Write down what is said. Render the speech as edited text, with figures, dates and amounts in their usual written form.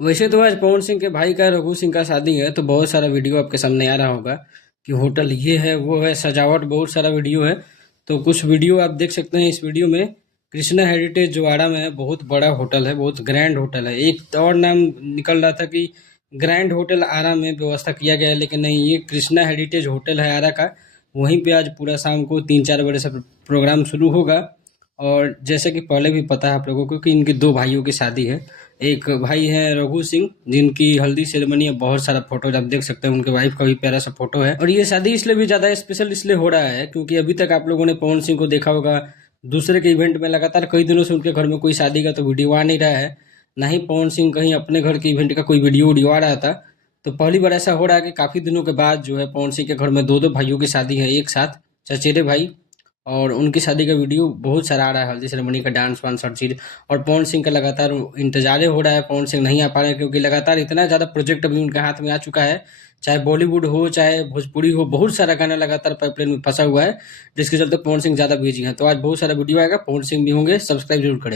वैसे तो आज पवन सिंह के भाई का रघु सिंह का शादी है, तो बहुत सारा वीडियो आपके सामने आ रहा होगा कि होटल ये है वो है, सजावट बहुत सारा वीडियो है। तो कुछ वीडियो आप देख सकते हैं। इस वीडियो में कृष्णा हेरिटेज जोआड़ा में है, बहुत बड़ा होटल है, बहुत ग्रैंड होटल है। एक और नाम निकल रहा था कि ग्रैंड होटल आरा में व्यवस्था किया गया है, लेकिन नहीं, ये कृष्णा हेरिटेज होटल है आरा का। वहीं पे आज पूरा शाम को 3-4 बजे से प्रोग्राम शुरू होगा। और जैसे कि पहले भी पता है आप लोगों को कि इनके दो भाइयों की शादी है। एक भाई है रघु सिंह, जिनकी हल्दी सेरेमनी है, बहुत सारा फोटोज आप देख सकते हैं। उनके वाइफ का भी प्यारा सा फोटो है। और ये शादी इसलिए भी ज्यादा स्पेशल इसलिए हो रहा है क्योंकि अभी तक आप लोगों ने पवन सिंह को देखा होगा दूसरे के इवेंट में, लगातार कई दिनों से उनके घर में कोई शादी का तो वीडियो आ नहीं रहा है। ना ही पवन सिंह कहीं अपने घर के इवेंट का कोई वीडियो आ रहा था। तो पहली बार ऐसा हो रहा है कि काफी दिनों के बाद जो है पवन सिंह के घर में दो दो भाइयों की शादी है एक साथ, चचेरे भाई। और उनकी शादी का वीडियो बहुत सारा आ रहा है, हल्दी सेरेमनी का डांस वांस हर चीज़। और पवन सिंह का लगातार इंतजार हो रहा है, पवन सिंह नहीं आ पा रहे हैं क्योंकि लगातार इतना ज़्यादा प्रोजेक्ट अभी उनके हाथ में आ चुका है। चाहे बॉलीवुड हो चाहे भोजपुरी हो, बहुत सारा गाना लगातार पाइपलाइन में फंसा हुआ है, जिसके चलते पवन सिंह ज़्यादा बिजी हैं। तो आज बहुत सारा वीडियो आएगा, पवन सिंह भी होंगे। सब्सक्राइब जरूर करें।